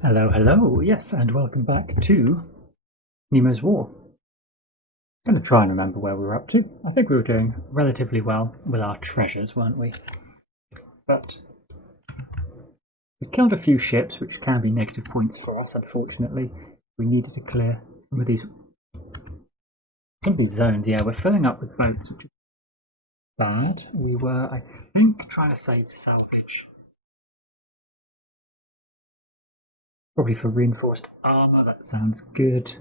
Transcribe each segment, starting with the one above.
Hello, hello, yes, and welcome back to Nemo's War. I'm going to try and remember where we were up to. I think we were doing relatively well with our treasures, weren't we? But we killed a few ships, which can be negative points for us, unfortunately. We needed to clear some of these zones. Yeah, we're filling up with boats, which is bad. We were, I think, trying to save salvage. Probably for reinforced armour, that sounds good.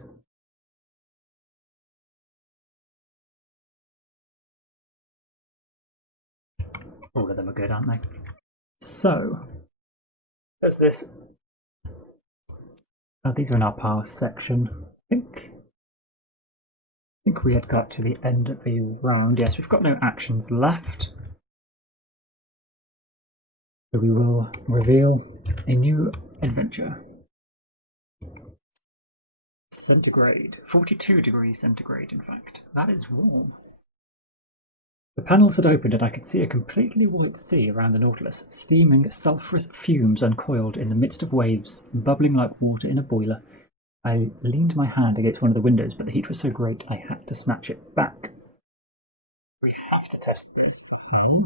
All of them are good, aren't they? So, there's this. Oh, these are in our power section. I think we had got to the end of the round. Yes, we've got no actions left. So we will reveal a new adventure. Centigrade. 42 degrees centigrade, in fact. That is warm. The panels had opened and I could see a completely white sea around the Nautilus. Steaming sulphurous fumes uncoiled in the midst of waves, bubbling like water in a boiler. I leaned my hand against one of the windows, but the heat was so great I had to snatch it back. We have to test this,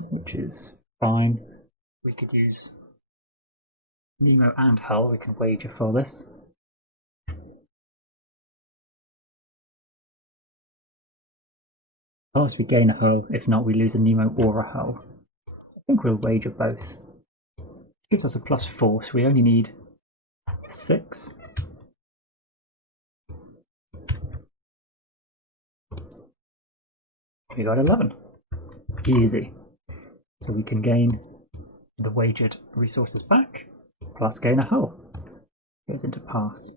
which is fine. We could use Nemo and Hull. We can wager for this. Unless we gain a hull, if not, we lose a Nemo or a hull. I think we'll wager both. Gives us a +4, so we only need a 6. We got 11. Easy. So we can gain the wagered resources back, plus gain a hull. Goes into pass.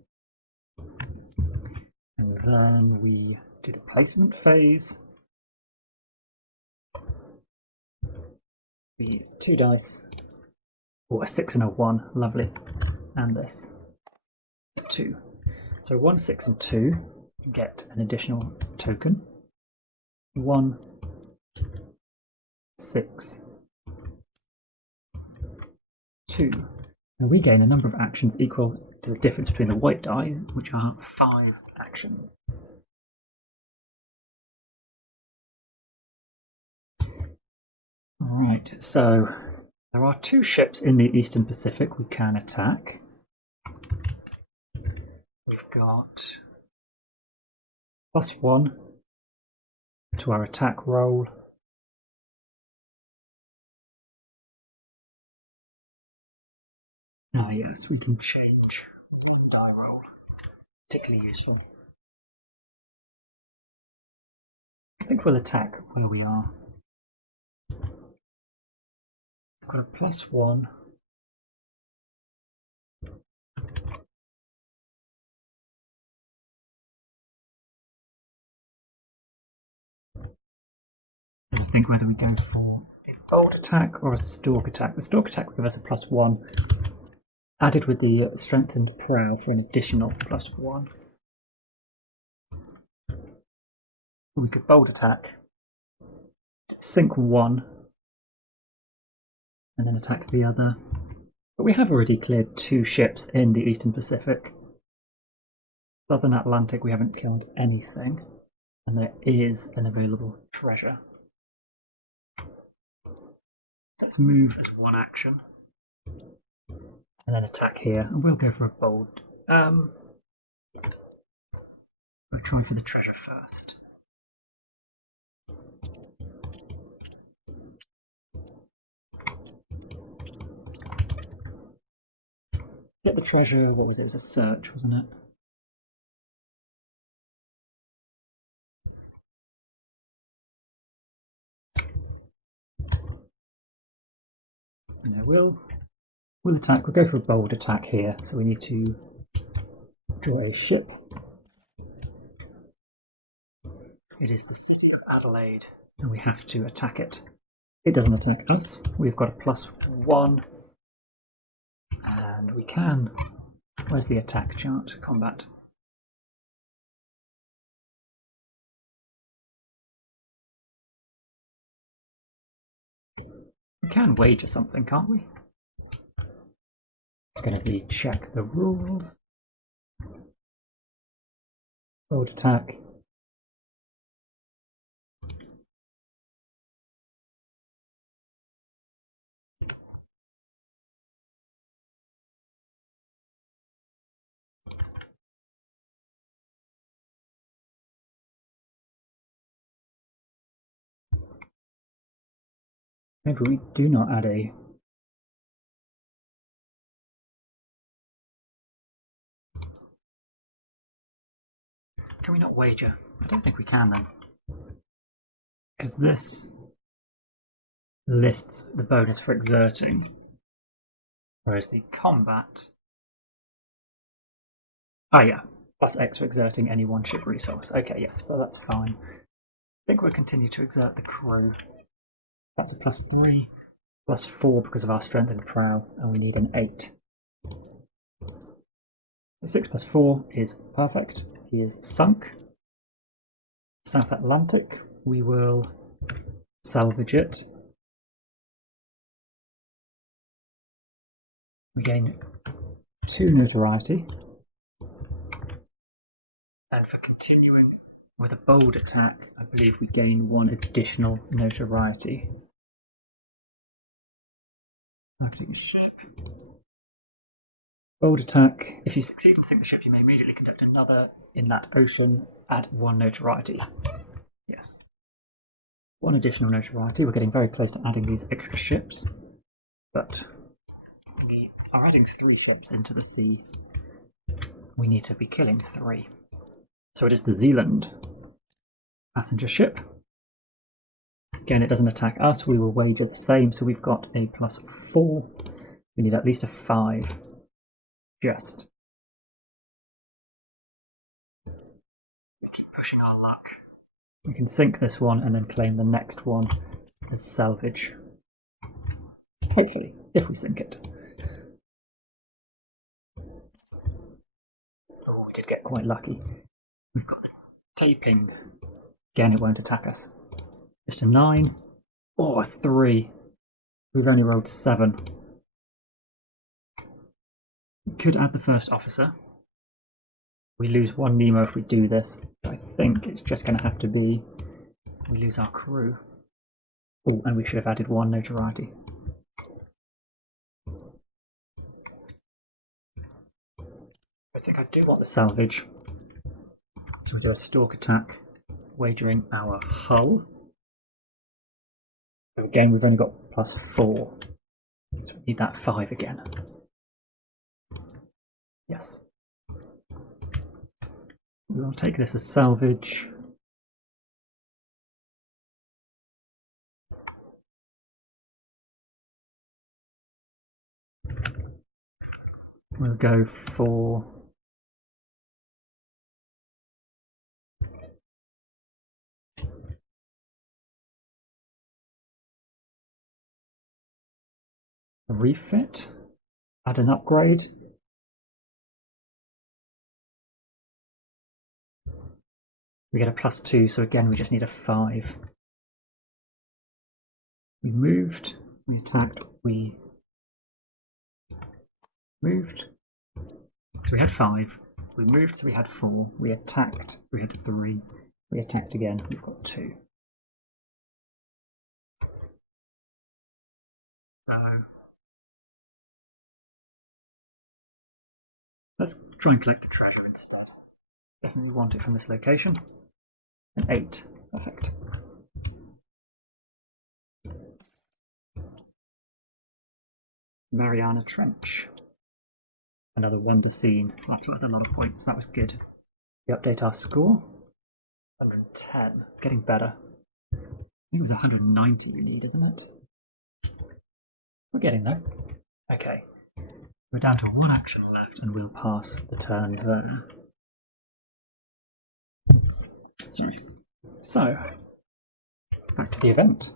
And then we do the placement phase. We 2 dice. Oh, a 6 and a 1. Lovely. And this. 2. So 1, 6 and 2 get an additional token. 1, 6, 2. And we gain a number of actions equal to the difference between the white die, which are 5 actions. Alright, so there are 2 ships in the Eastern Pacific we can attack. We've got +1 to our attack roll. Ah yes, we can change the die roll. Particularly useful. I think we'll attack where we are. We've got a +1. And I think whether we go for a bold attack or a stalk attack. The stalk attack will give us a +1, added with the strengthened prow for an additional +1. We could bold attack, sink 1, and then attack the other. But we have already cleared 2 ships in the Eastern Pacific. Southern Atlantic, we haven't killed anything, and there is an available treasure. Let's move as 1 action, and then attack here, and we'll go for a bold. We'll try for the treasure first. Get the treasure, what was it? The search, wasn't it? And we'll attack. We'll go for a bold attack here. So we need to draw a ship. It is the city of Adelaide, and we have to attack it. It doesn't attack us. We've got a +1, and we can. Where's the attack chart? Combat. We can wager something, can't we? It's going to be check the rules. Bold attack. Maybe we do not add a... Can we not wager? I don't think we can then. Because this lists the bonus for exerting, whereas the combat... Ah yeah, plus X for exerting any one ship resource. Okay, yes, so that's fine. I think we'll continue to exert the crew. That's a +3, +4 because of our strength and prow, and we need an 8. 6 + 4 is perfect. He is sunk. South Atlantic, we will salvage it. We gain 2 notoriety. And for continuing with a bold attack, I believe we gain 1 additional notoriety. Ship. Bold attack. If you succeed and sink the ship, you may immediately conduct another in that ocean. Add 1 notoriety. Yes. 1 additional notoriety. We're getting very close to adding these extra ships. But we are adding 3 ships into the sea. We need to be killing 3. So it is the Zealand passenger ship. Again, it doesn't attack us. We will wager the same. So we've got a +4. We need at least a 5. Just. We keep pushing our luck. We can sink this one and then claim the next one as salvage. Hopefully, if we sink it. Oh, we did get quite lucky. We've got the taping. Again, it won't attack us. Just a 9. Oh, a 3. We've only rolled 7. We could add the first officer. We lose 1 Nemo if we do this. I think it's just going to have to be we lose our crew. Oh, and we should have added 1 notoriety. I think I do want the salvage. So we do a Stalk Attack, wagering our hull. So again, we've only got +4. So we need that 5 again. Yes. We will take this as salvage. We'll go for a refit, add an upgrade. We get a +2, so again we just need a 5. We moved, we attacked, we moved. So we had 5. We moved, so we had 4. We attacked, so we had 3. We attacked again, we've got 2. Let's try and collect the treasure instead. Definitely want it from this location. An 8. Perfect. Mariana Trench. Another wonder scene, so that's worth a lot of points. That was good. We update our score. 110. Getting better. I think it was 190 we need, isn't it? We're getting there. Okay. We're down to 1 action left and we'll pass the turn there. Sorry. So, back to the event.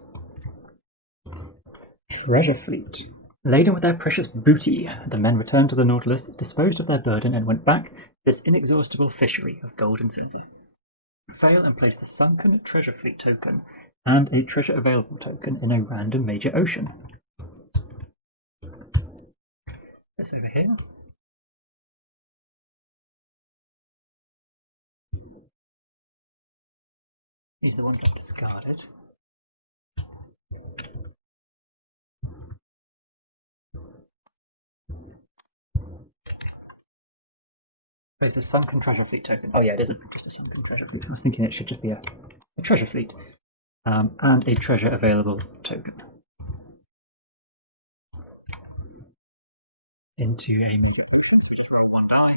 Treasure fleet. Laden with their precious booty, the men returned to the Nautilus, disposed of their burden, and went back to this inexhaustible fishery of gold and silver. Fail and place the sunken treasure fleet token and a treasure available token in a random major ocean. That's over here. These are the ones I've discarded. There's a sunken treasure fleet token. Oh yeah, it isn't just a sunken treasure fleet. I was thinking it should just be a treasure fleet. And a treasure available token. Into a movement. So just roll one die.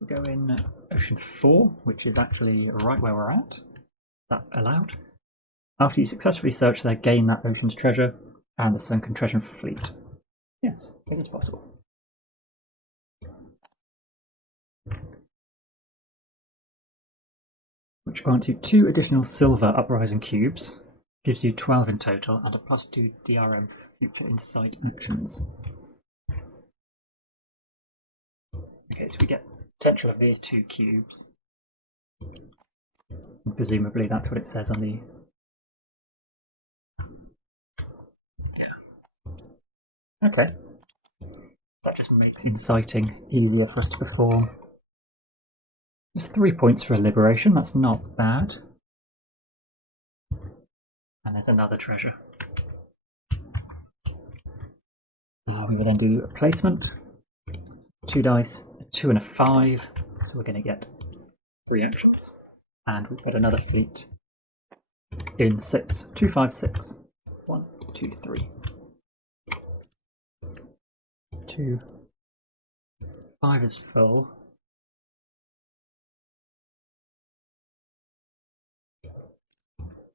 We'll go in Ocean 4, which is actually right where we're at. That allowed. After you successfully search there, gain that ocean's treasure and the sunken treasure fleet. Yes, it is possible. Which grants you 2 additional silver uprising cubes, gives you 12 in total, and a +2 DRM for future insight actions. Okay, so we get potential of these 2 cubes. And presumably that's what it says on the... Yeah. Okay. That just makes inciting easier for us to perform. There's 3 points for a liberation, that's not bad. And there's another treasure. We will then do a placement. 2 dice, a 2 and a 5. So we're going to get 3 actions. And we've got another fleet in 6. 2, 5, 6. 1, 2, 3. 2. 5 is full.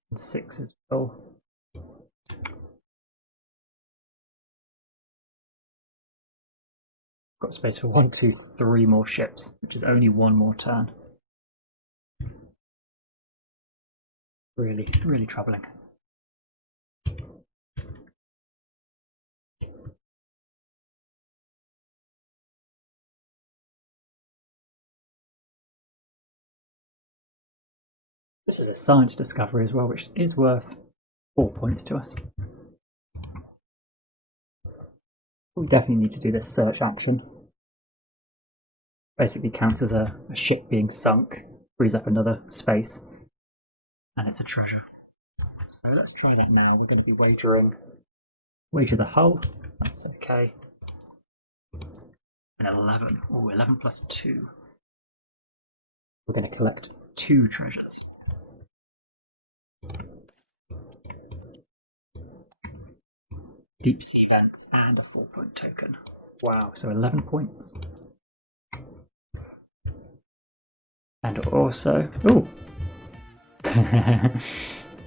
And 6 is full. Got space for 1, 2, 3 more ships, which is only 1 more turn. Really, really troubling. This is a science discovery as well, which is worth 4 points to us. We definitely need to do this search action. Basically counts as a ship being sunk, frees up another space, and it's a treasure. So let's try that now. We're going to be wager the hull, that's okay. And 11, oh 11 plus 2. We're going to collect 2 treasures. Deep sea vents and a 4-point token. Wow, so 11 points. And also, ooh,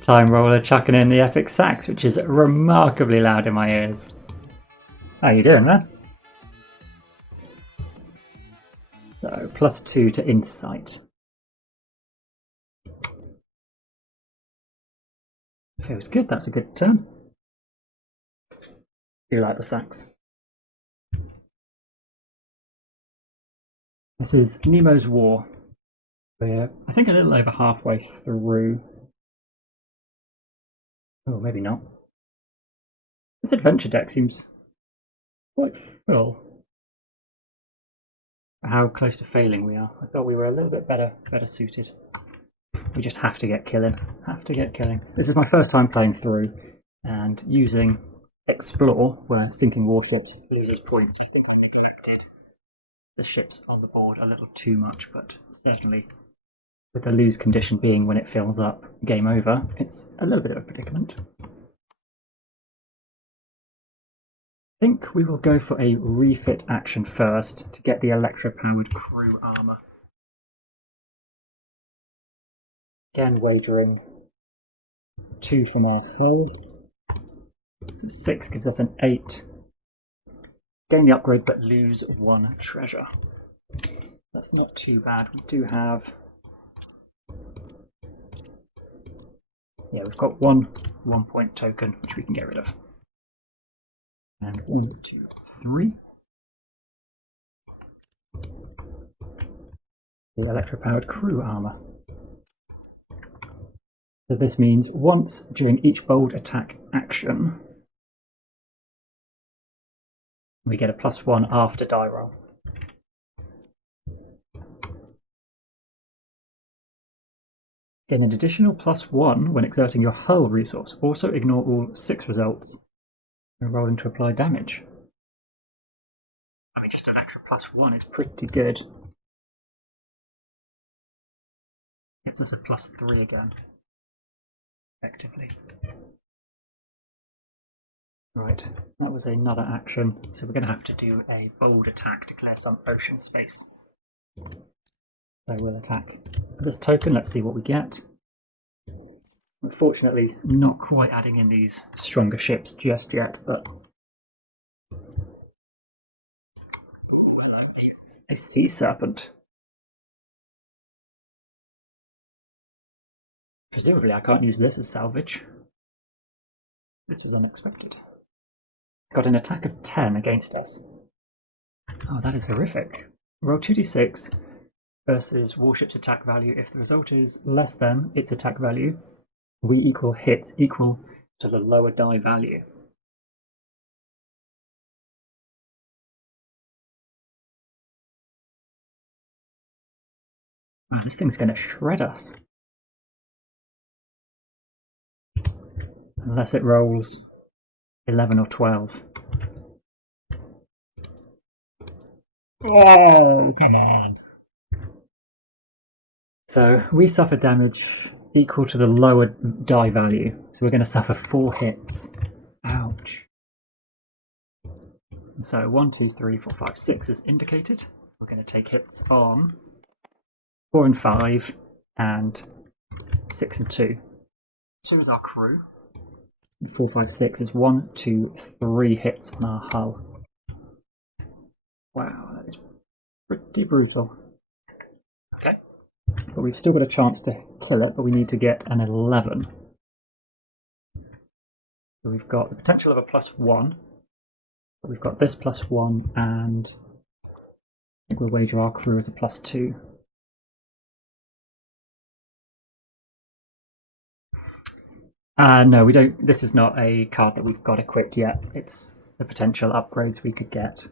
Time Roller chucking in the epic sax, which is remarkably loud in my ears. How you doing, man? So, +2 to insight. Feels good, that's a good turn. Do you like the sax? This is Nemo's War. We're, I think, a little over halfway through. Oh, maybe not. This adventure deck seems quite full. How close to failing we are. I thought we were a little bit better suited. We just have to get killing. Have to get killing. This is my first time playing through, and using Explore, where sinking warships loses points. I think I neglected the ships on the board a little too much, but certainly with the lose condition being when it fills up, game over, it's a little bit of a predicament. I think we will go for a refit action first to get the electro-powered crew armour. Again, wagering 2 from our hull. So 6 gives us an 8. Gain the upgrade but lose 1 treasure. That's not too bad. We do have... yeah, we've got one 1-point token which we can get rid of. And 1, 2, 3. The electro-powered crew armour. So this means once during each bold attack action, We get a +1 after die roll. Gain an additional +1 when exerting your hull resource. Also ignore all 6 results and rolling to apply damage. I mean, just an extra +1 is pretty good. Gets us a +3 again, effectively. Right, that was another action, so we're going to have to do a bold attack to clear some ocean space. So we'll attack this token, let's see what we get. Unfortunately, not quite adding in these stronger ships just yet, but... a sea serpent. Presumably I can't use this as salvage. This was unexpected. Got an attack of 10 against us. Oh, that is horrific. Roll 2d6 versus warship's attack value. If the result is less than its attack value, we equal hit equal to the lower die value. Man, this thing's going to shred us. Unless it rolls 11 or 12. Oh, come on. So we suffer damage equal to the lower die value. So we're going to suffer 4 hits. Ouch. So 1, 2, 3, 4, 5, 6 is indicated. We're going to take hits on 4 and 5 and 6 and 2. 2 is our crew. 4, 5, 6 is 1, 2, 3 hits on our hull. Wow, that is pretty brutal. Okay. But we've still got a chance to kill it, but we need to get an 11. So we've got the potential of a +1. But we've got this +1, and I think we'll wager our crew as a +2. No, we don't. This is not a card that we've got equipped yet. It's the potential upgrades we could get.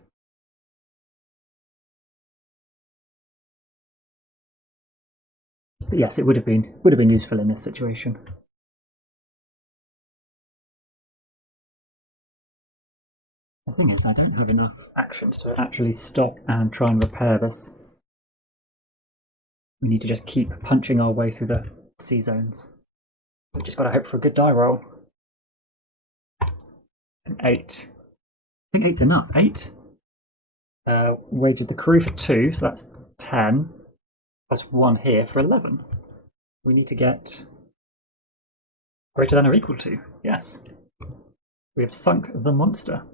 But yes, it would have been useful in this situation. The thing is, I don't have enough actions to actually stop and try and repair this. We need to just keep punching our way through the sea zones. We've just got to hope for a good die roll. An 8. I think 8's enough. 8. Wagered the crew for 2, so that's 10. Plus 1 here for 11. We need to get greater than or equal to. Yes. We have sunk the monster.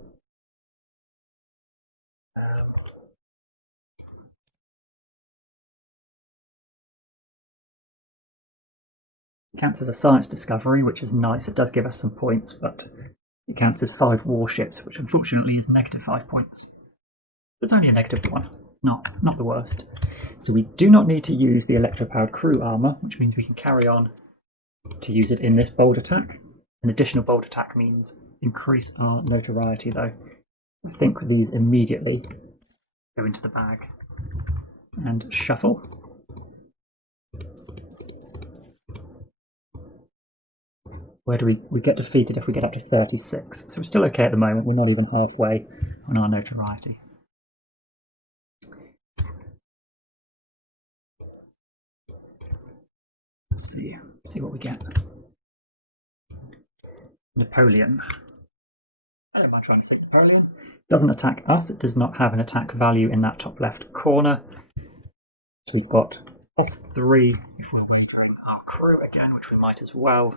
It counts as a science discovery, which is nice. It does give us some points, but it counts as 5 warships, which unfortunately is -5 points. It's only a -1. Not the worst. So we do not need to use the electro-powered crew armor, which means we can carry on to use it in this bold attack. An additional bold attack means increase our notoriety, though. I think these immediately go into the bag and shuffle. Where do we get defeated if we get up to 36? So we're still okay at the moment. We're not even halfway on our notoriety. Let's see what we get. Napoleon. Am I trying to say Napoleon? Doesn't attack us. It does not have an attack value in that top left corner. So we've got +3 if we're wagering our crew again, which we might as well.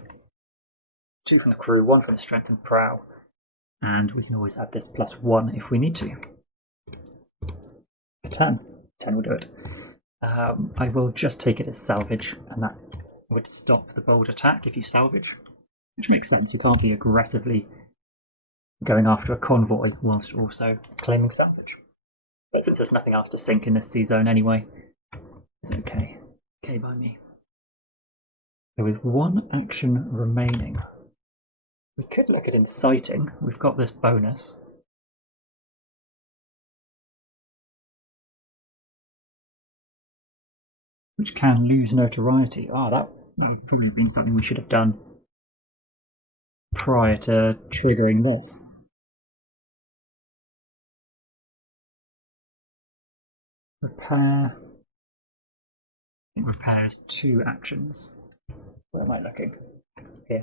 2 from the crew, 1 from the strength and prow, and we can always add this +1 if we need to. 10. 10 will do it. I will just take it as salvage, and that would stop the bold attack if you salvage, which makes sense. You can't be aggressively going after a convoy whilst also claiming salvage. But since there's nothing else to sink in this sea zone anyway, it's okay. Okay by me. There is 1 action remaining. We could look at inciting. We've got this bonus. which can lose notoriety. Ah, that would probably have been something we should have done prior to triggering this. Repair. I think repair is 2 actions. Where am I looking? Here.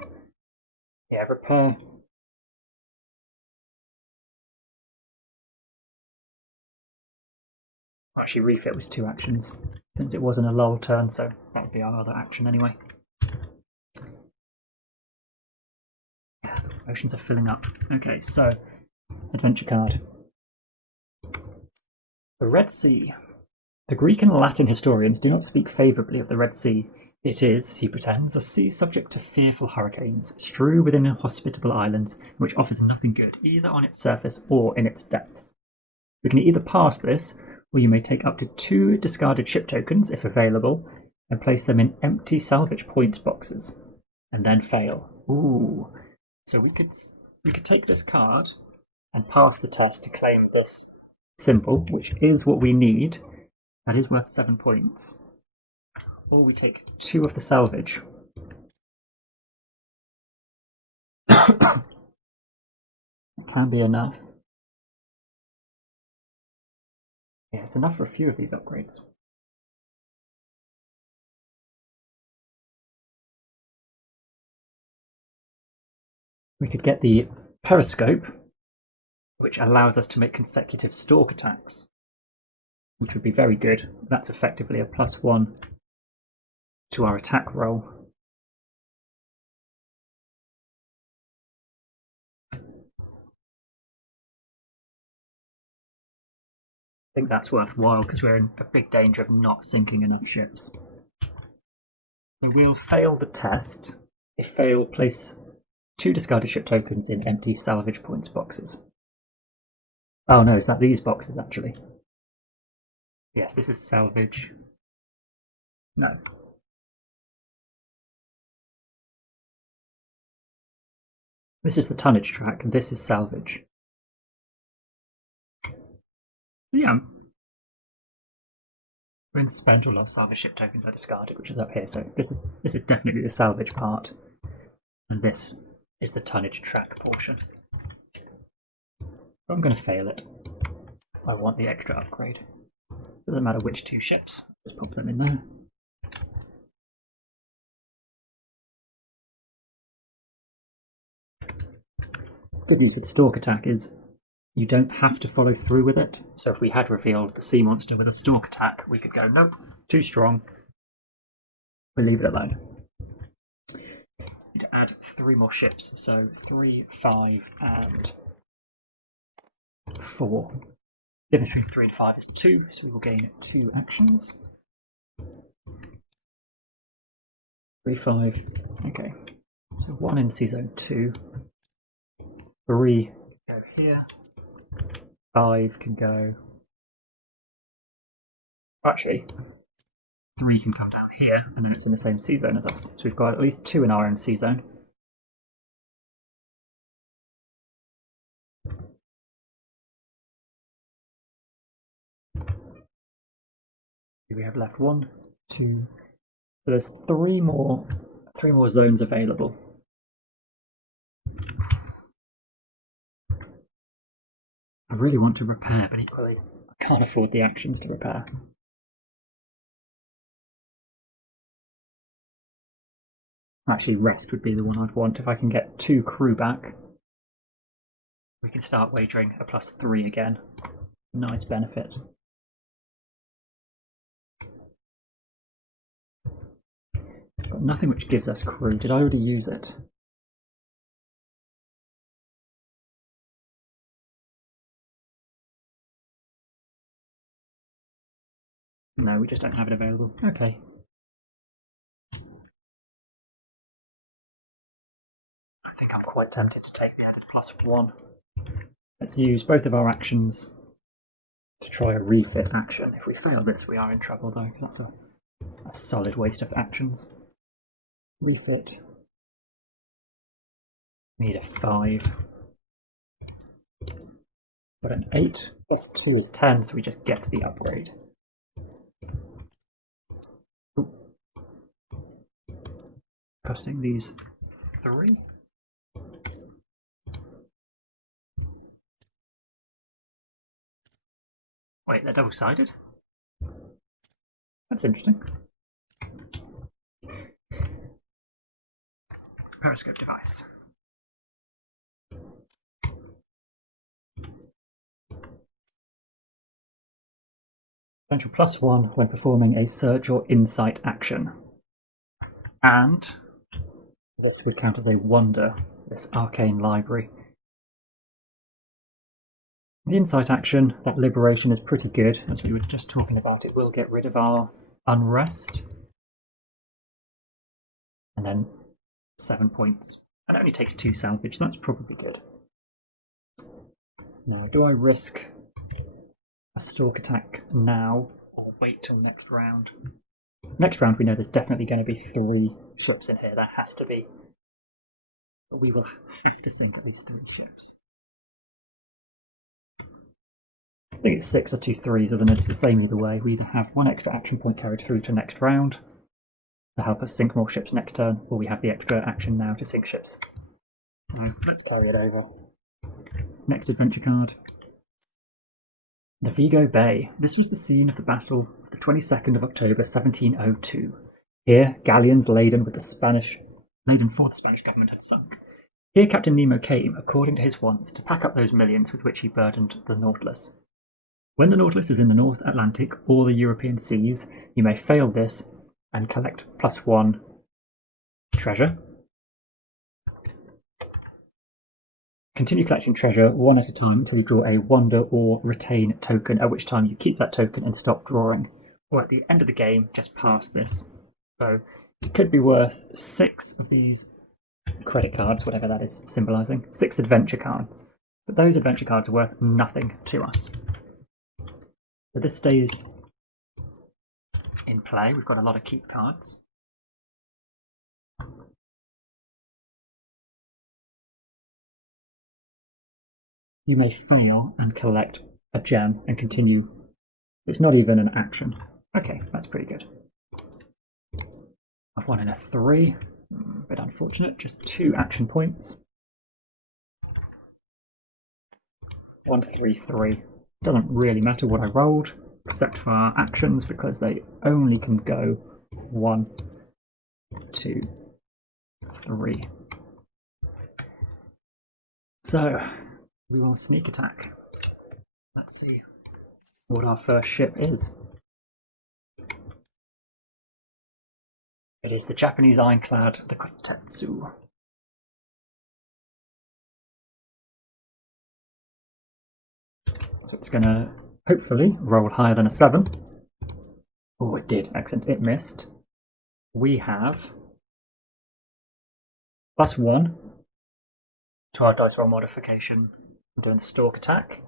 Yeah, repair. Actually, refit was 2 actions, since it wasn't a lull turn, so that would be our other action anyway. Yeah, the potions are filling up. Okay, so adventure card. The Red Sea. The Greek and Latin historians do not speak favourably of the Red Sea. It is, he pretends, a sea subject to fearful hurricanes, strewn within inhospitable islands, which offers nothing good, either on its surface or in its depths. You can either pass this, or you may take up to 2 discarded ship tokens, if available, and place them in empty salvage point boxes, and then fail. Ooh. So we could take this card and pass the test to claim this symbol, which is what we need. That is worth 7 points. Or we take 2 of the salvage. It can be enough. Yeah, it's enough for a few of these upgrades. We could get the periscope, which allows us to make consecutive stalk attacks, which would be very good. That's effectively a +1 to our attack roll. I think that's worthwhile because we're in a big danger of not sinking enough ships. So we'll fail the test. If fail, place 2 discarded ship tokens in empty salvage points boxes. Oh no, is that these boxes actually? Yes, this is salvage. No. This is the tonnage track, and this is salvage. Yeah. We're in the spend all our salvage ship tokens are discarded, which is up here. So this is definitely the salvage part, and this is the tonnage track portion. But I'm going to fail it. I want the extra upgrade. Doesn't matter which 2 ships. Just pop them in there. Good news with Stalk Attack is you don't have to follow through with it. So if we had revealed the sea monster with a Stalk Attack, we could go, nope, too strong. We'll leave it alone. To add 3 more ships, so 3, 5, and 4. The difference between 3 and 5 is 2, so we will gain 2 actions. 3, 5, okay. So 1 in Sea Zone 2. 3 can go here. 5 can go. Actually, 3 can come down here, and then it's in the same sea zone as us. So we've got at least 2 in our own sea zone. We have left 1, 2. So there's 3 more zones available. I really want to repair, but equally I can't afford the actions to repair. Actually, rest would be the one I'd want. If I can get 2 crew back, we can start wagering a +3 again. Nice benefit. Got nothing which gives us crew. Did I already use it? No, we just don't have it available. Okay. I think I'm quite tempted to take the added +1. Let's use both of our actions to try a refit action. If we fail this, we are in trouble though, because that's a solid waste of actions. Refit. Need a 5. Got an 8 +2 is 10, so we just get the upgrade. costing these 3. Wait, they're double-sided? That's interesting. Periscope device. Potential +1 when performing a search or insight action. And this would count as a wonder, this arcane library. The insight action, that liberation, is pretty good, as we were just talking about. It will get rid of our unrest. And then 7 points. That only takes 2 salvage, so that's probably good. Now, do I risk a Stalk Attack now, or wait till next round? Next round we know there's definitely going to be 3 ships in here, there has to be. But we will have to sink these 3 ships. I think it's 6 or 2 3s, isn't it? It's the same either way. We either have 1 extra action point carried through to next round to help us sink more ships next turn, or we have the extra action now to sink ships. So let's carry it over. Next adventure card. The Vigo Bay. This was the scene of the battle of the 22nd of October 1702. Here, galleons laden for the Spanish government had sunk. Here Captain Nemo came, according to his wont, to pack up those millions with which he burdened the Nautilus. When the Nautilus is in the North Atlantic or the European seas, you may fail this and collect +1 treasure. Continue collecting treasure 1 at a time until you draw a wonder or retain token, at which time you keep that token and stop drawing. Or at the end of the game, just pass this. So it could be worth 6 of these credit cards, whatever that is symbolising, 6 adventure cards. But those adventure cards are worth nothing to us. But this stays in play. We've got a lot of keep cards. You may fail and collect a gem and continue. It's not even an action. Okay, that's pretty good. I've 1 and a 3. A bit unfortunate, just 2 action points. 1, 3, 3. Doesn't really matter what I rolled, except for our actions, because they only can go 1, 2, 3. So, we will sneak attack. Let's see what our first ship is. It is the Japanese ironclad, the Kotetsu. So it's going to hopefully roll higher than a 7. Oh, it did. Excellent. It missed. We have +1 to our dice roll modification. I'm doing the Stalk Attack.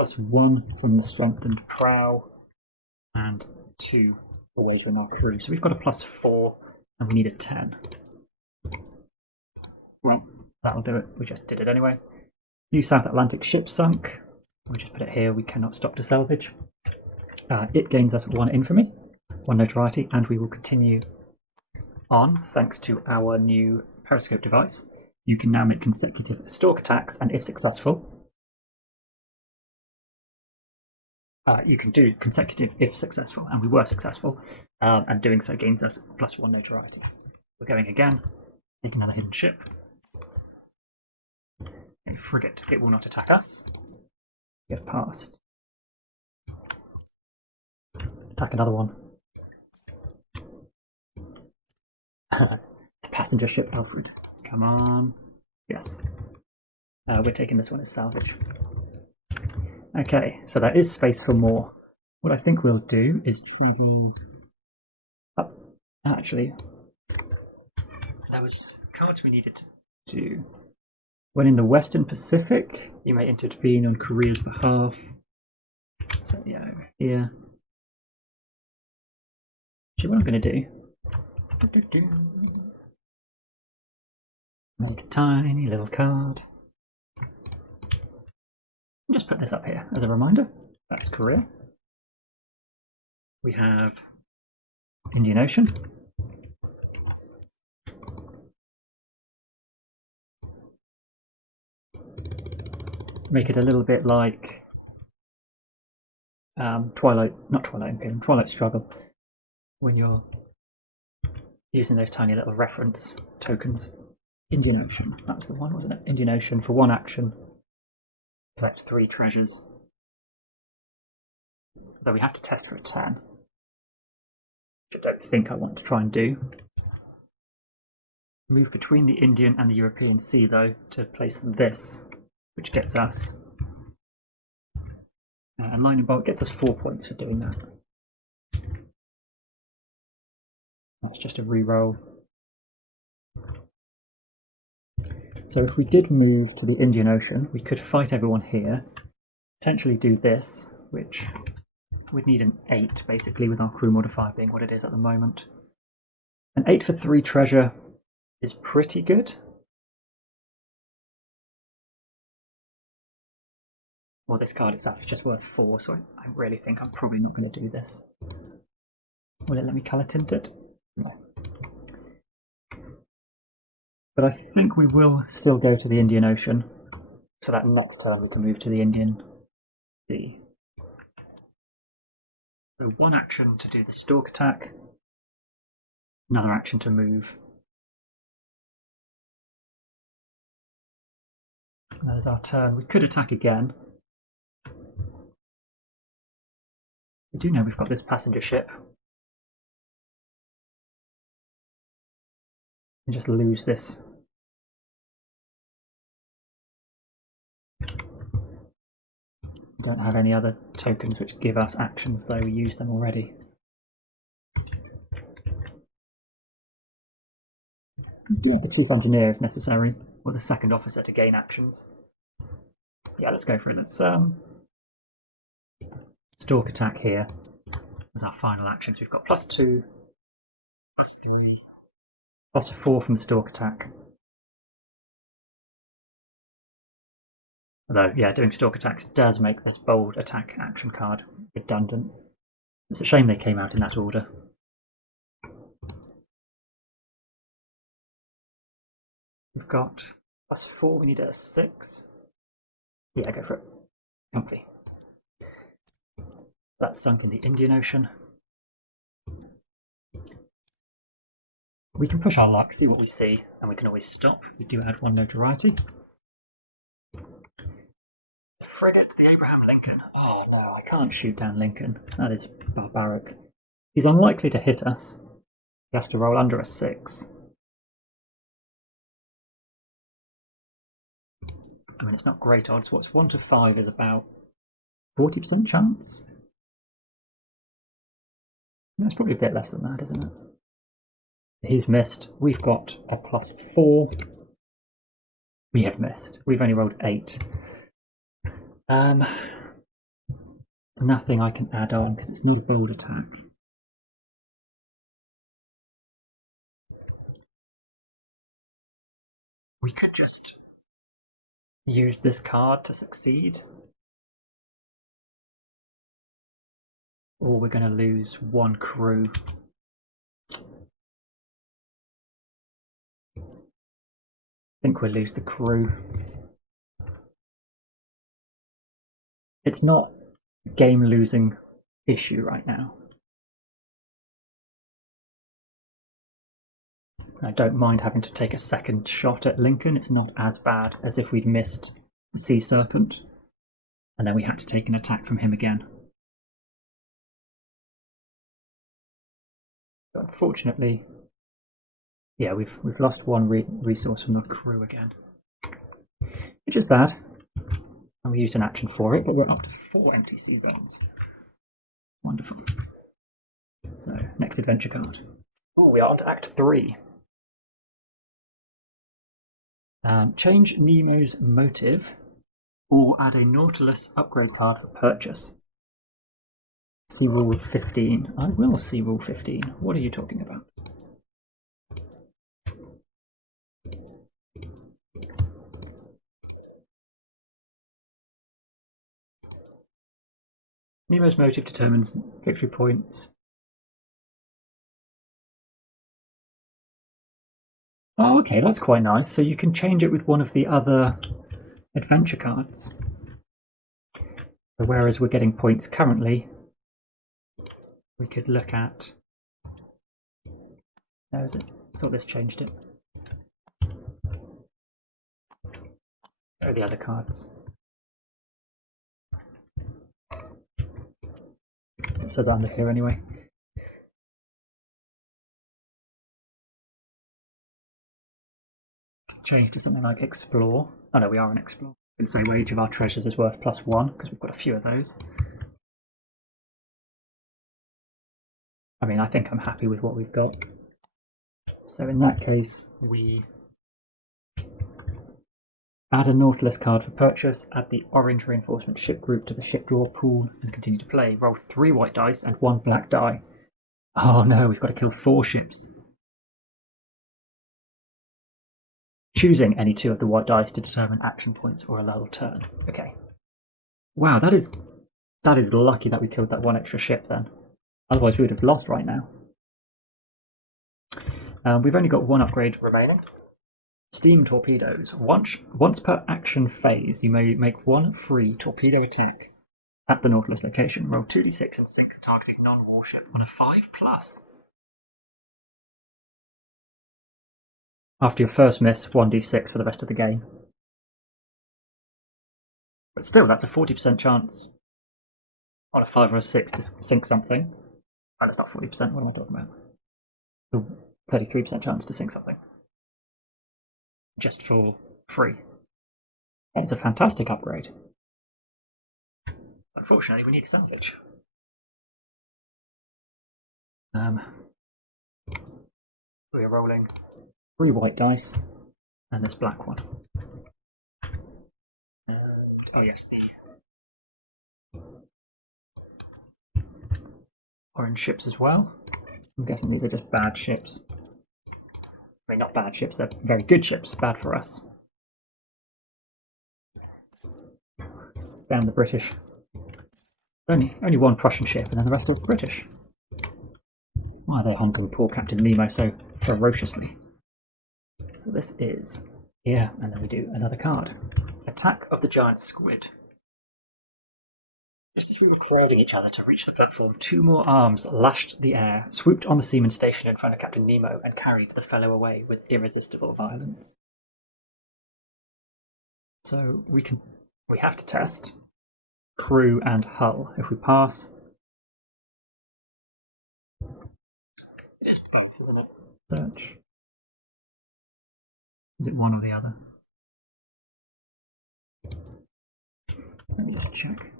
+1 from the Strengthened Prow. And 2 always from our crew. So we've got a +4 and we need a 10. Well, that'll do it. We just did it anyway. New South Atlantic ship sunk. We just put it here. We cannot stop to salvage. It gains us 1 infamy, 1 notoriety, and we will continue on thanks to our new periscope device. You can now make consecutive stalk attacks, and if successful, you can do consecutive if successful, and we were successful, and doing so gains us +1 notoriety. We're going again. Take another hidden ship. A frigate. It will not attack us. We have passed. Attack another one. The passenger ship, Alfred. Come on. Yes. We're taking this one as salvage. Okay, so there is space for more. What I think we'll do is travel up. Actually, there was cards we needed to do. When in the Western Pacific, you may intervene on Korea's behalf. So yeah, over here. Actually, what I'm going to do, make a tiny little card. And just put this up here as a reminder. That's Korea. We have Indian Ocean. make it a little bit like Twilight Imperium, Twilight Struggle, when you're using those tiny little reference tokens. Indian Ocean, that was the one, wasn't it? Indian Ocean, for one action, collect 3 treasures. Though we have to test for a 10. Which I don't think I want to try and do. Move between the Indian and the European Sea, though, to place this, which gets us. And Lightning Bolt gets us 4 points for doing that. That's just a reroll. So if we did move to the Indian Ocean, we could fight everyone here, potentially do this, which we'd need an 8 basically, with our crew modifier being what it is at the moment. An 8 for 3 treasure is pretty good. Well, this card itself is just worth 4, so I really think I'm probably not going to do this. Will it let me colour tint it? No. But I think we will still go to the Indian Ocean, so that next turn we can move to the Indian Sea. So 1 action to do the Stalk Attack, another action to move. That is our turn. We could attack again. We do know we've got this passenger ship. And just lose this. We don't have any other tokens which give us actions, though we used them already. We do have the Chief Engineer if necessary, or the second officer to gain actions. Yeah, let's go for it. Let's Stalk Attack here as our final actions. We've got +2, +3, +4 from the Stalk Attack. Although, yeah, doing Stalk Attacks does make this bold attack action card redundant. It's a shame they came out in that order. We've got +4, we need a 6. Yeah, go for it. Comfy. That's sunk in the Indian Ocean. We can push our luck, see what we see, and we can always stop. We do add 1 notoriety. Frigate the Abraham Lincoln. Oh no, I can't shoot down Lincoln. That is barbaric. He's unlikely to hit us. You have to roll under a 6. I mean, it's not great odds. What's 1 to 5 is about 40% chance? No, it's probably a bit less than that, isn't it? He's missed. We've got a +4. We have missed. We've only rolled 8. Nothing I can add on because it's not a bold attack. We could just use this card to succeed. Or we're going to lose 1 crew. I think we'll lose the crew. It's not a game-losing issue right now. I don't mind having to take a second shot at Lincoln. It's not as bad as if we'd missed the Sea Serpent, and then we had to take an attack from him again. But unfortunately, yeah, we've lost 1 resource from the crew again, which is bad. And we use an action for it, but we're up to 4 empty sea zones. Wonderful. So, next adventure card. Oh, we are on to Act 3. Change Nemo's motive, or add a Nautilus upgrade card for purchase. See Rule 15. I will see Rule 15. What are you talking about? Nemo's motive determines victory points. Oh, okay, that's quite nice. So you can change it with one of the other adventure cards. So whereas we're getting points currently, we could look at... There is it. I thought this changed it. There are the other cards. It says under here anyway. Change to something like explore. Oh no, we are an explore. We can say where each of our treasures is worth +1 because we've got a few of those. I mean, I think I'm happy with what we've got. So in that case, we add a Nautilus card for purchase, add the orange reinforcement ship group to the ship draw pool, and continue to play. Roll 3 white dice and 1 black die. Oh no, we've got to kill 4 ships. Choosing any 2 of the white dice to determine action points or allow a turn. Okay. Wow, that is lucky that we killed that 1 extra ship then. Otherwise we would have lost right now. We've only got 1 upgrade remaining. Steam torpedoes. Once per action phase, you may make 1 free torpedo attack at the Nautilus location. Roll 2d6 and 6 targeting non-warship on a 5+. After your first miss, 1d6 for the rest of the game. But still, that's a 40% chance on a 5 or a 6 to sink something. Oh, that's not 40%, what am I talking about? So 33% chance to sink something. Just for free. That's a fantastic upgrade. Unfortunately, we need salvage. We are rolling 3 white dice and this black one. And, oh yes, the orange ships as well. I'm guessing these are just bad ships. I mean, not bad ships, they're very good ships, bad for us. Down the British. Only 1 Prussian ship and then the rest are British. Why are they hunting poor Captain Nemo so ferociously? So this is here, and then we do another card. Attack of the Giant Squid. Just as we were crowding each other to reach the platform, 2 more arms lashed the air, swooped on the seaman stationed in front of Captain Nemo, and carried the fellow away with irresistible violence. So we have to test crew and hull. If we pass, it is both, isn't it? Search. Is it one or the other? Let me just check.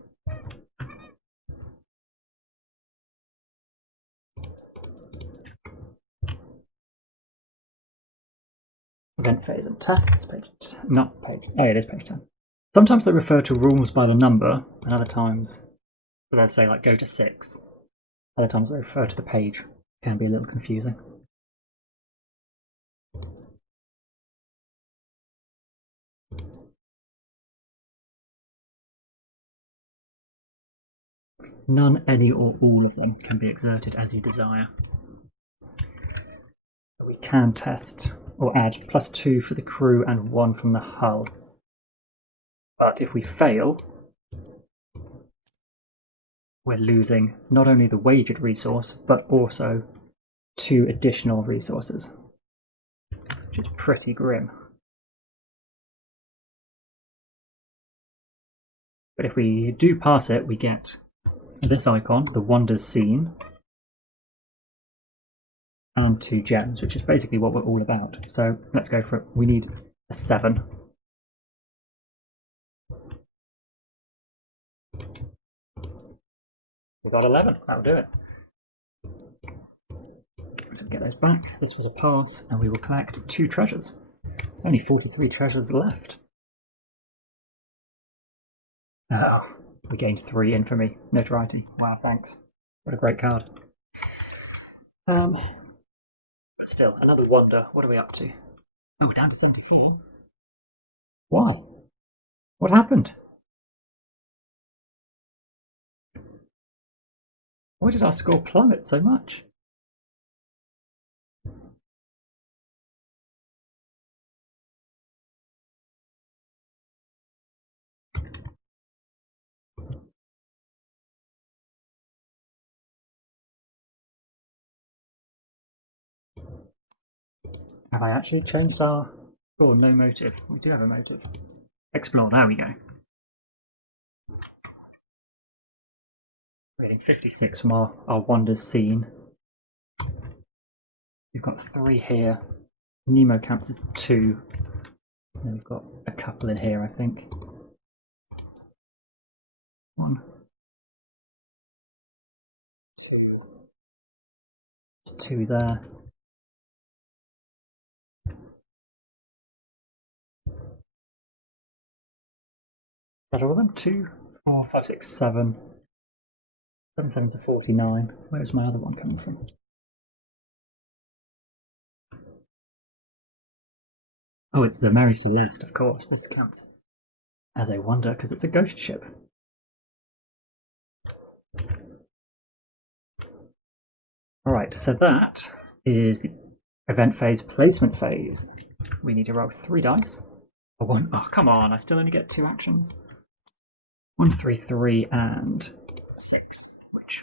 Event phase and tests, not page. Oh, it is page 10. Sometimes they refer to rules by the number, and other times they'll say like go to 6. Other times they refer to the page. It can be a little confusing. None, any, or all of them can be exerted as you desire. We can test or add +2 for the crew and 1 from the hull. But if we fail, we're losing not only the wagered resource, but also 2 additional resources, which is pretty grim. But if we do pass it, we get this icon, the Wonders Seen, and 2 gems, which is basically what we're all about. So let's go for it. We need a 7. We got 11. That'll do it. So get those back. This was a pass, and we will collect 2 treasures. Only 43 treasures left. Oh, we gained 3 infamy notoriety. Wow, thanks. What a great card. But still, another wonder. What are we up to? Oh, we're down to 74. Why? What happened? Why did our score plummet so much? Have I actually changed our... Oh, no motive. We do have a motive. Explore, there we go. Rating 56 from our wonders seen. We've got 3 here. Nemo counts as 2. And we've got a couple in here, I think. 1, 2 there. That all of them? 2, 4, 5, 6, 7. 7 sevens are 49. Where's my other one coming from? Oh, it's the Mary Celeste, of course. This counts as a wonder because it's a ghost ship. Alright, so that is the event phase, placement phase. We need to roll 3 dice. Or 1. Oh, come on, I still only get 2 actions. 1, 3, 3, and 6, which,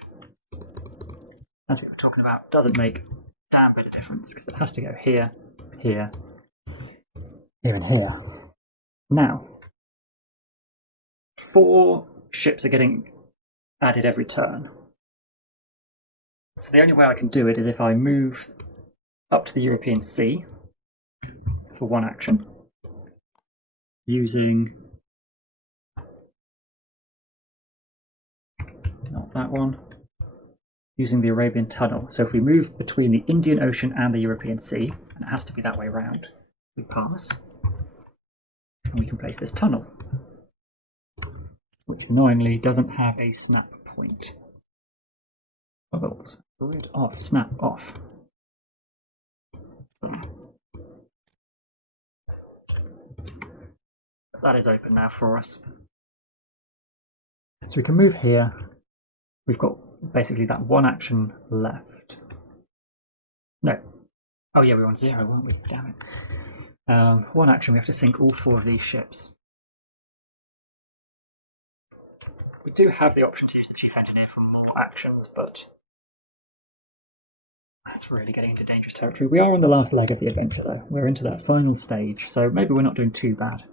as we were talking about, doesn't make a damn bit of difference because it has to go here, here, here, and here. Now, 4 ships are getting added every turn. So the only way I can do it is if I move up to the European Sea for 1 action, using not that one, using the Arabian Tunnel. So if we move between the Indian Ocean and the European Sea, and it has to be that way round, we pass, and we can place this tunnel, which annoyingly doesn't have a snap point. Bubbles. Grid off, snap off. That is open now for us. So we can move here. We've got basically that 1 action left. No. Oh yeah, we were on 0, weren't we? Damn it. 1 action, we have to sink all 4 of these ships. We do have the option to use the Chief Engineer for more actions, but that's really getting into dangerous territory. We are on the last leg of the adventure though. We're into that final stage, so maybe we're not doing too bad.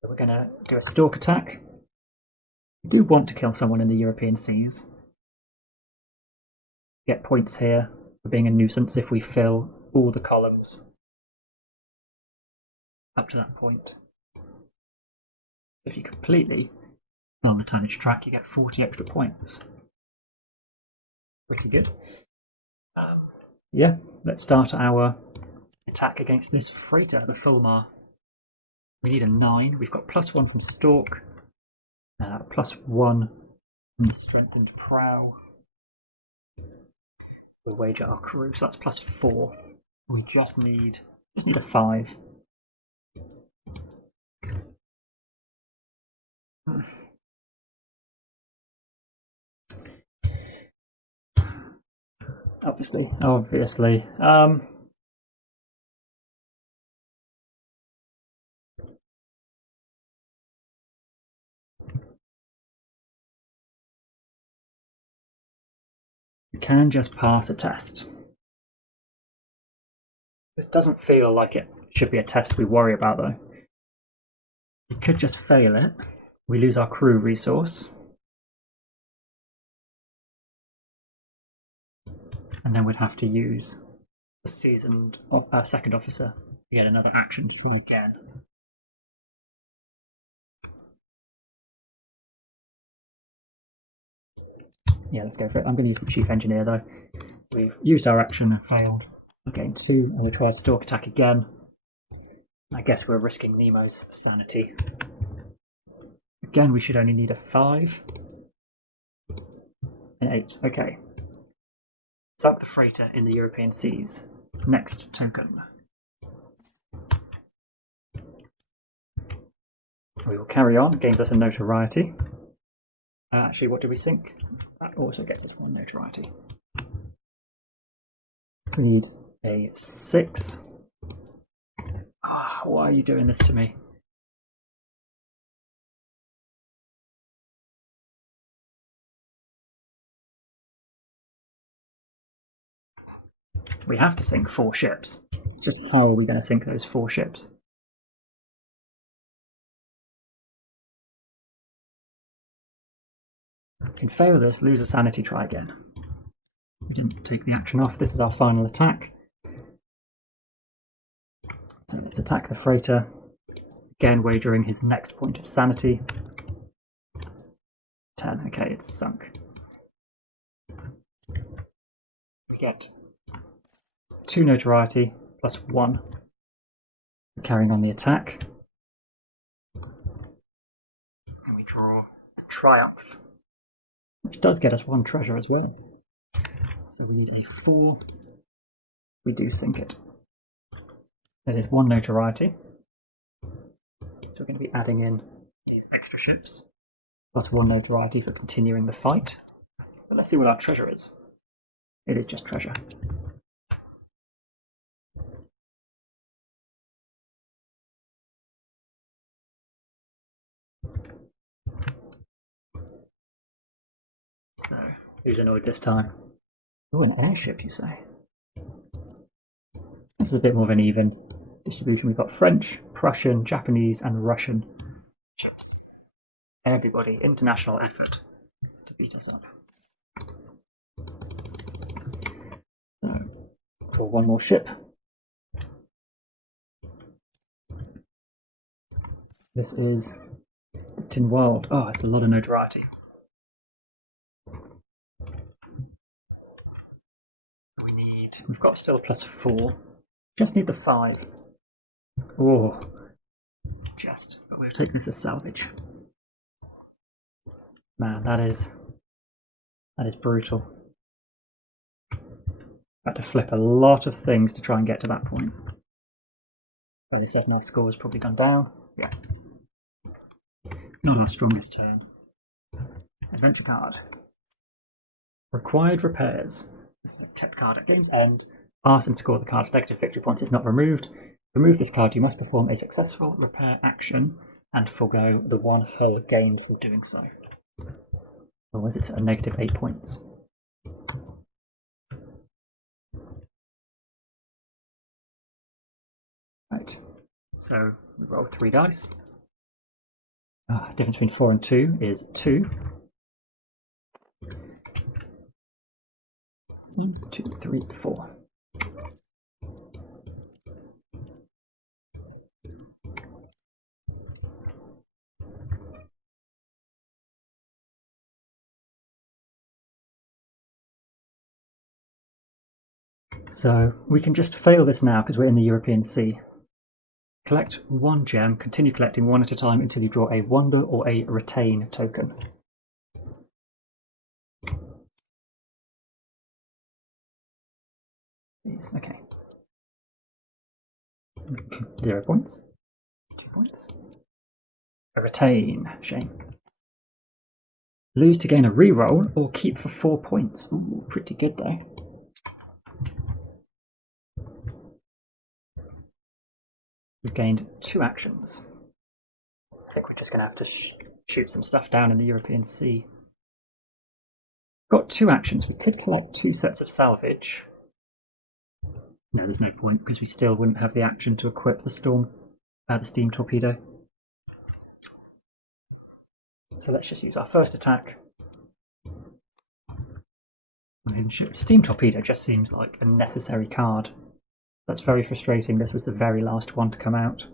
So we're going to do a Stalk Attack. We do want to kill someone in the European seas. Get points here for being a nuisance if we fill all the columns up to that point. If you completely fill the tonnage track, you get 40 extra points. Pretty good. Yeah, let's start our attack against this freighter, the Fulmar. We need a 9. We've got +1 from Stalk, +1 from the Strengthened Prow. We'll wager our crew, so that's +4. We just need a 5. Obviously. You can just pass a test. This doesn't feel like it should be a test we worry about though. You could just fail it. We lose our crew resource. And then we'd have to use the seasoned second officer to get another action through again. Yeah, let's go for it. I'm going to use the Chief Engineer though. We've used our action and failed. Again, 2, and we'll try a Stalk Attack again. I guess we're risking Nemo's sanity. Again, we should only need a 5. An 8, okay. Sunk the freighter in the European seas. Next token. We will carry on, gains us a notoriety. Actually, what do we sink? That also gets us 1 notoriety. We need a 6. Why are you doing this to me? We have to sink 4 ships. Just how are we going to sink those 4 ships? We can fail this, lose a sanity, try again. We didn't take the action off. This is our final attack. So let's attack the freighter. Again, wagering his next point of sanity. 10. Okay, it's sunk. We get 2 notoriety plus 1. Carrying on the attack. And we draw the Triumph, which does get us 1 treasure as well. So we need a 4. We do sink it. That is 1 notoriety. So we're going to be adding in these extra ships, plus 1 notoriety for continuing the fight. But let's see what our treasure is. It is just treasure. So, who's annoyed this time? Oh, an airship, you say? This is a bit more of an even distribution. We've got French, Prussian, Japanese, and Russian ships. Everybody, international effort to beat us up. So, for 1 more ship. This is the Tin World. Oh, it's a lot of notoriety. We've got still plus 4. Just need the 5. Oh, just. But we've taken this as salvage. Man, that is brutal. Had to flip a lot of things to try and get to that point. So the second half score has probably gone down. Yeah. Not our strongest turn. Adventure card. Required repairs. This is a kept card at game's end. Pass and score the card's negative victory points if not removed. Remove this card, you must perform a successful repair action and forego the 1 hull gained for doing so. Or was it a negative 8 points? Right, so we roll 3 dice. Difference between 4 and 2 is 2. 1, 2, 3, 4. So we can just fail this now because we're in the European Sea. Collect 1 gem, continue collecting 1 at a time until you draw a Wonder or a Retain token. Okay. 0 points. 2 points. A Retain, shame. Lose to gain a reroll or keep for 4 points. Ooh, pretty good though. We've gained 2 actions. I think we're just going to have to shoot some stuff down in the European Sea. Got 2 actions. We could collect 2 sets of salvage. No, there's no point because we still wouldn't have the action to equip the steam torpedo. So let's just use our first attack. Steam torpedo just seems like a necessary card. That's very frustrating. This was the very last one to come out.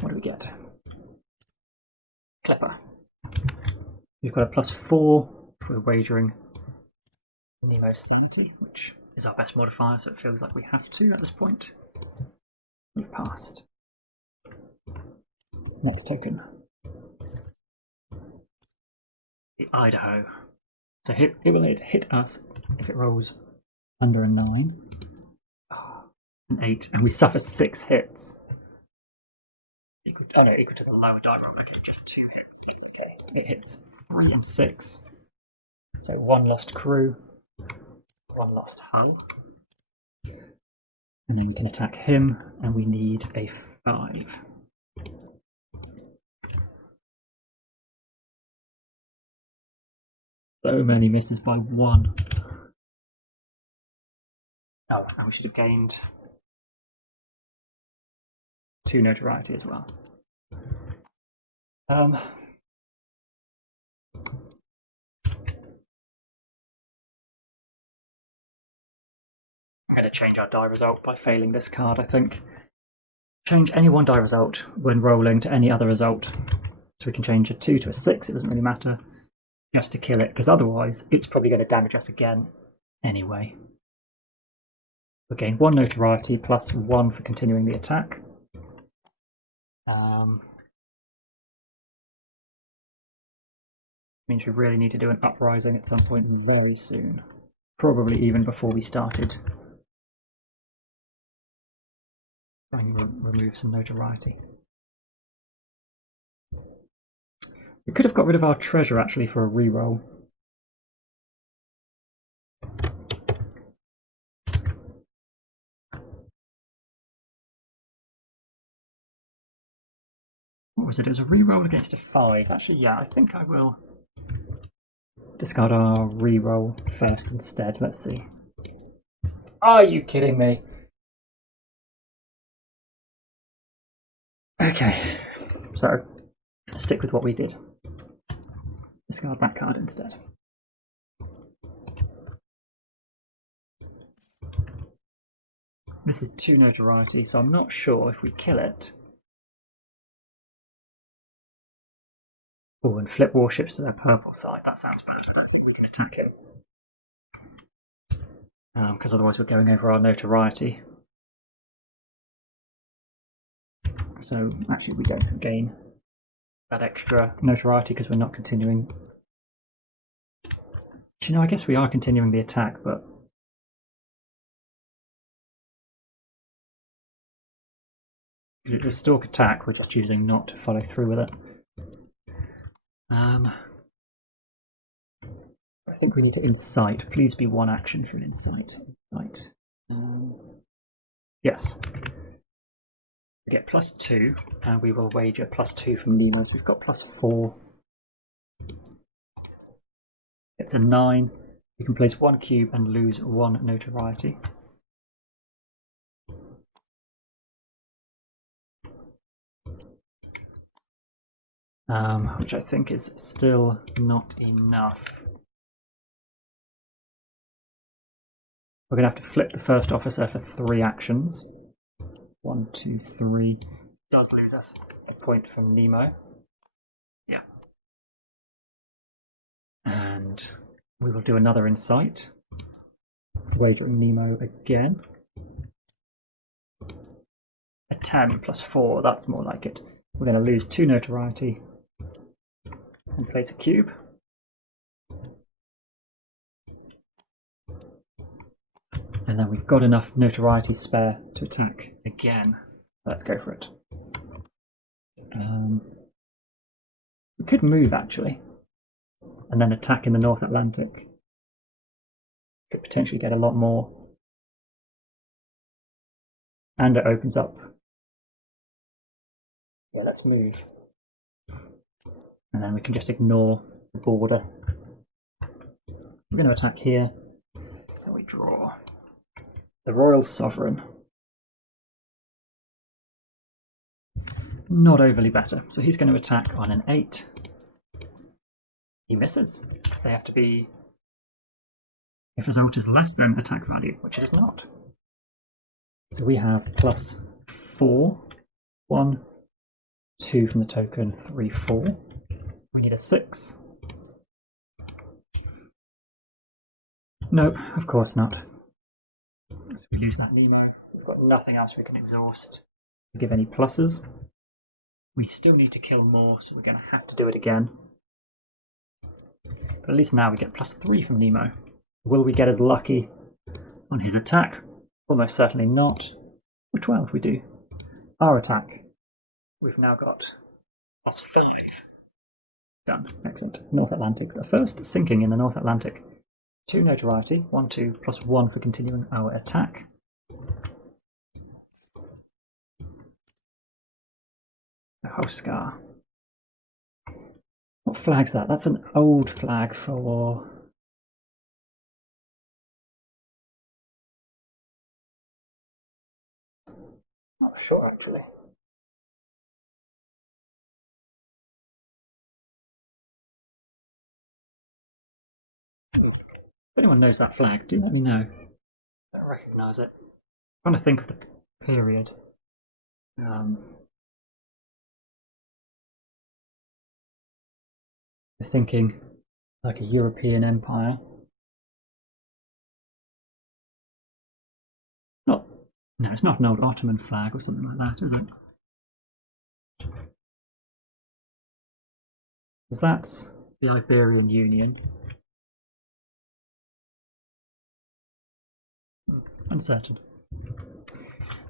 What do we get? Clipper. We've got a plus 4 for wagering Nemo's sanity, which is our best modifier, so it feels like we have to at this point. We've passed. Next token. The Idaho. So it will hit us if it rolls under a 9. Oh, an 8, and we suffer 6 hits. Equal to the lower die roll. Okay, just 2 hits. It's okay. It hits 3 and 6. So 1 lost crew, 1 lost hull. And then we can attack him, and we need a 5. So many misses by 1. Oh, and we should have gained 2 notoriety as well. I'm going to change our die result by failing this card, I think. Change any one die result when rolling to any other result. So we can change a 2 to a 6, it doesn't really matter, just to kill it, because otherwise it's probably going to damage us again anyway. We'll gain 1 notoriety plus 1 for continuing the attack. Means we really need to do an uprising at some point very soon. Probably even before we started. Trying to remove some notoriety. We could have got rid of our treasure actually for a reroll. What was it? It was a reroll against a 5. Actually, yeah, I think I will discard our reroll first instead. Let's see. Are you kidding me? Okay, so stick with what we did. Discard that card instead. This is 2 notoriety, so I'm not sure if we kill it. Oh, and flip warships to their purple side. That sounds bad, but I don't think we can attack him. Because otherwise we're going over our notoriety. So actually we don't gain that extra notoriety because we're not continuing. You know, I guess we are continuing the attack, but because it's a stalk attack, we're just choosing not to follow through with it. I think we need to incite. Please be 1 action for an incite. Yes. We get +2, and we will wager +2 from Nemo. We've got +4. It's a 9. We can place 1 cube and lose 1 notoriety. Which I think is still not enough. We're going to have to flip the first officer for 3 actions. 1, 2, 3. Does lose us a point from Nemo. Yeah. And we will do another incite. Wagering Nemo again. A 10 plus 4, that's more like it. We're going to lose 2 notoriety and place a cube. And then we've got enough notoriety spare to attack again. Let's go for it. We could move actually, and then attack in the North Atlantic. Could potentially get a lot more. And it opens up. Yeah, let's move. And then we can just ignore the border. We're going to attack here. And we draw. The Royal Sovereign. Not overly better. So he's going to attack on an 8. He misses, because they have to be, if result is less than attack value, which it is not. So we have +4. 1, 2 from the token, 3, 4. We need a 6. Nope, of course not. So we lose that Nemo. We've got nothing else we can exhaust to give any pluses. We still need to kill more, so we're going to have to do it again. But at least now we get +3 from Nemo. Will we get as lucky on his attack? Almost certainly not. Or 12 we do. Our attack. We've now got +5. Done. Excellent. North Atlantic. The first sinking in the North Atlantic. 2 notoriety. 1, 2, +1 for continuing our attack. The Hoscar. What flag's that? That's an old flag for Not sure actually. If anyone knows that flag, do let me know. I don't recognise it. I'm trying to think of the period. Thinking like a European empire. No, it's not an old Ottoman flag or something like that, is it? Because that's the Iberian Union. Uncertain.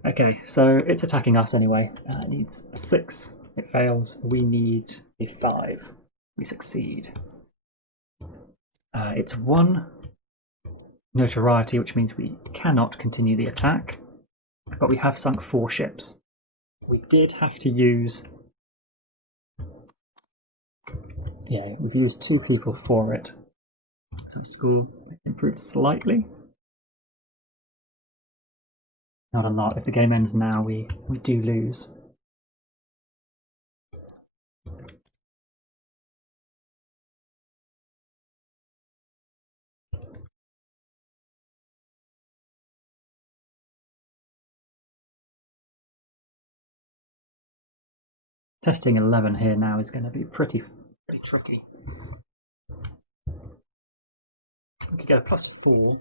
Okay, so it's attacking us anyway. It needs a 6. It fails. We need a 5. We succeed. It's 1 notoriety, which means we cannot continue the attack, but we have sunk 4 ships. We did have to use... Yeah, we've used 2 people for it. So the score improved slightly. Not a lot. If the game ends now, we do lose. Testing 11 here now is going to be pretty tricky. We could get a +4,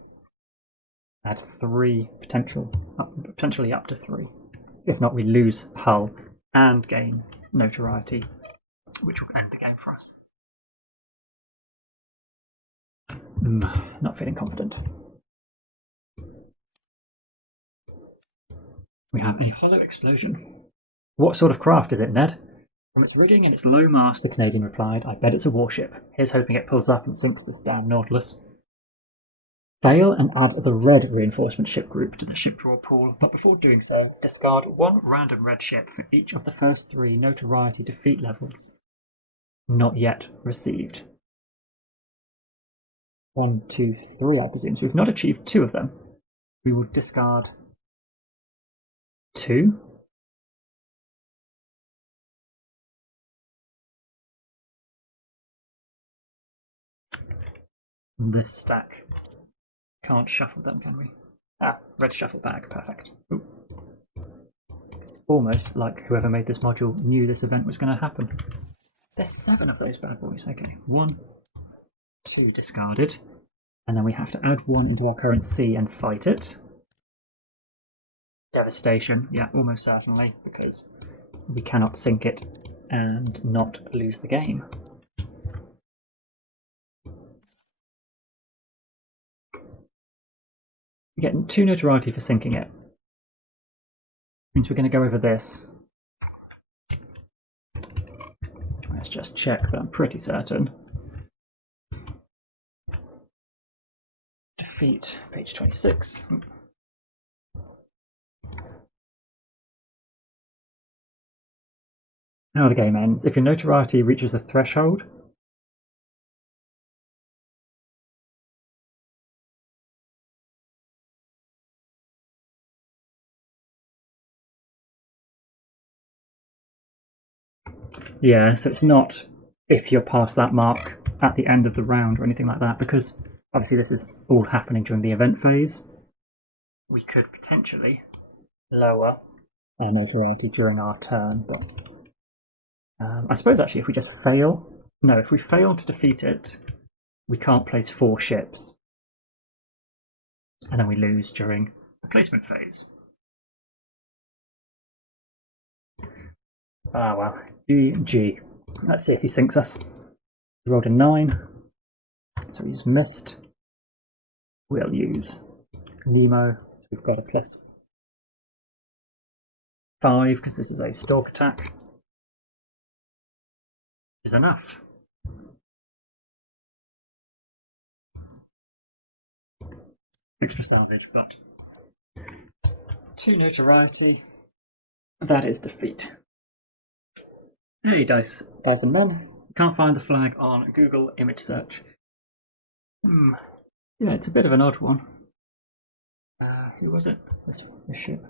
add 3 potentially up to 3. If not, we lose hull and gain notoriety, which will end the game for us. Not feeling confident. We have a hollow explosion. What sort of craft is it, Ned? From its rigging and its low mast, the Canadian replied, I bet it's a warship. Here's hoping it pulls up and sinks this damn Nautilus. Fail and add the red reinforcement ship group to the ship draw pool, but before doing so, discard 1 random red ship for each of the first 3 notoriety defeat levels. Not yet received. 1, 2, 3, I presume. So we've not achieved 2 of them. We will discard 2. This stack. Can't shuffle them, can we? Red shuffle bag, perfect. Ooh. It's almost like whoever made this module knew this event was going to happen. There's 7 of those bad boys. Okay, 1, 2 discarded. And then we have to add 1 into our current C and fight it. Devastation, yeah, almost certainly, because we cannot sink it and not lose the game. We get 2 notoriety for sinking it. Means we're going to go over this. Let's just check, but I'm pretty certain. Defeat, page 26. Now the game ends. If your notoriety reaches a threshold, yeah, so it's not if you're past that mark at the end of the round or anything like that, because obviously this is all happening during the event phase. We could potentially lower our notoriety during our turn, but I suppose actually if we just fail, no, if we fail to defeat it, we can't place 4 ships, and then we lose during the placement phase. Ah, well, GG. Let's see if he sinks us. He rolled a 9, so he's missed. We'll use Nemo, so we've got a +5 because this is a Stalk Attack. Is enough. Extra solid, but 2 notoriety. That is defeat. Hey, Dice and Men. Can't find the flag on Google image search. Yeah, it's a bit of an odd one. Who was it? This ship.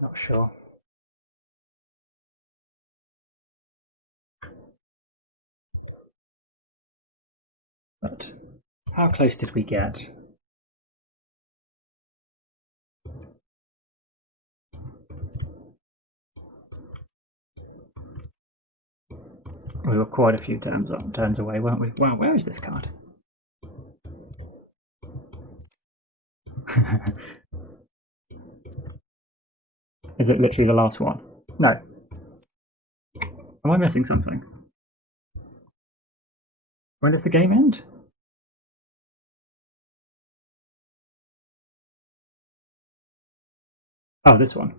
Not sure. But how close did we get? We were quite a few turns away, weren't we? Wow, where is this card? Is it literally the last one? No. Am I missing something? When does the game end? Oh, this one.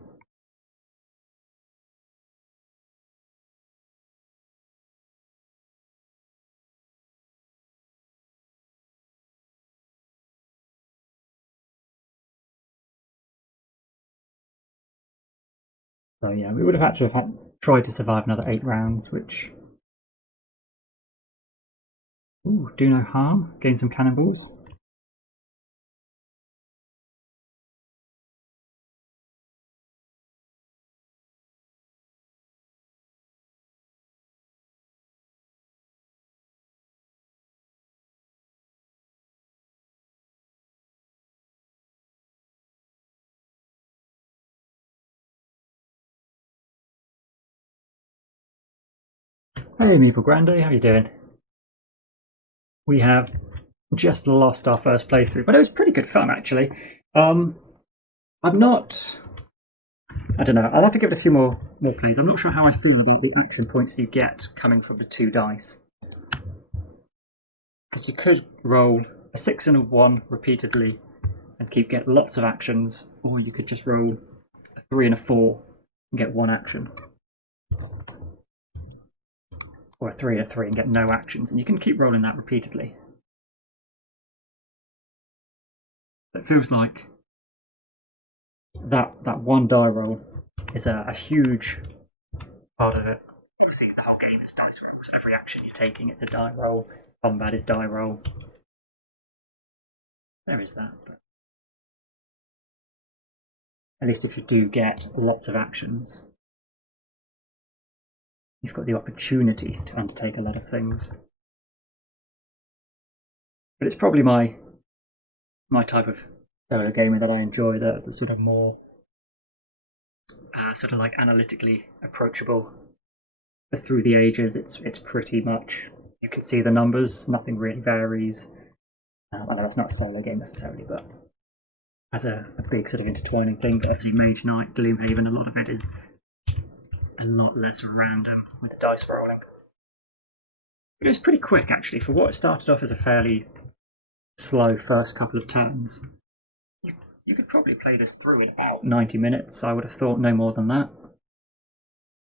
So yeah, we would have had to have tried to survive another 8 rounds, which... Ooh, do no harm. Gain some cannonballs. Hey, Meeple Grande, how you doing? We have just lost our first playthrough, but it was pretty good fun, actually. I'm not... I don't know, I'll have to give it a few more plays. I'm not sure how I feel about the action points you get coming from the 2 dice. Because you could roll a 6 and a 1 repeatedly and get lots of actions, or you could just roll a 3 and a 4 and get 1 action. Or a 3 and a 3 and get no actions, and you can keep rolling that repeatedly. It feels like that 1 die roll is a huge part of it. Obviously, the whole game is dice rolls. Every action you're taking, it's a die roll. Combat is die roll. There is that, but at least if you do get lots of actions, you've got the opportunity to undertake a lot of things. But it's probably my type of solo gaming that I enjoy, the sort of more sort of like analytically approachable. But through the ages, it's pretty much, you can see the numbers, nothing really varies. I know that's not a solo game necessarily, but as a big sort of intertwining thing. But obviously Mage Knight, Gloomhaven, a lot of it is a lot less random with dice rolling. But it was pretty quick, actually, for what started off as a fairly slow first couple of turns. You could probably play this through in about 90 minutes, I would have thought, no more than that.